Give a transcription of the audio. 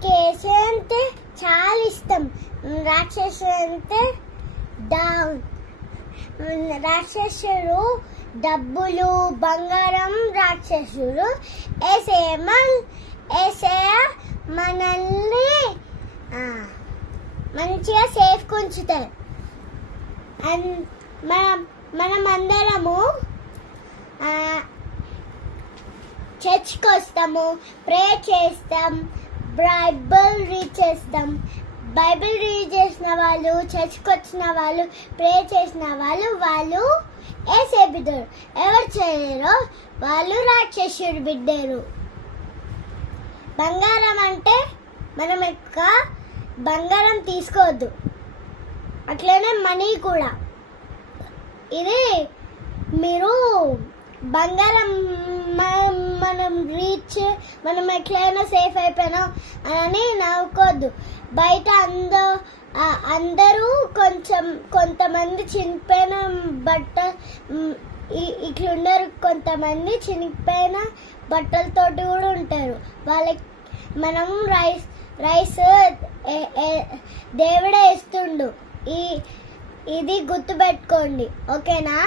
మనకి ఏసే అంటే చాలా ఇష్టం. రాక్షసుడు అంటే రాక్షసుడు డబ్బులు బంగారం రాక్షసుడు. ఏసయ్య మనల్ని మంచిగా సేఫ్ ఉంచుతారు. అండ్ మనం అందరము చర్చ్కి వస్తాము, ప్రే చేస్తాం, బైబిల్ రీడ్ చేస్తాం. బైబిల్ రీడ్ చేసిన వాళ్ళు, చర్చ్కి వచ్చిన వాళ్ళు, ప్రే చేసిన వాళ్ళు ఏసే బిడ్డరు. ఎవరు చేయలేరో వాళ్ళు రాక్షసుడు బిడ్డరు. బంగారం అంటే మనం ఎక్కువ బంగారం తీసుకోవద్దు, అట్లనే మనీ కూడా. ఇది మీరు బంగారం మనం ఎట్లయినా సేఫ్ అయిపోయినా అని నవ్వుకోవద్దు. బయట అందరూ కొంతమంది చినిపోయిన ఇట్లుండరు, కొంతమంది చినిపోయిన బట్టలతోటి కూడా ఉంటారు. వాళ్ళకి మనం రైస్ దేవుడే ఇస్తుండు. ఇది గుర్తుపెట్టుకోండి, ఓకేనా?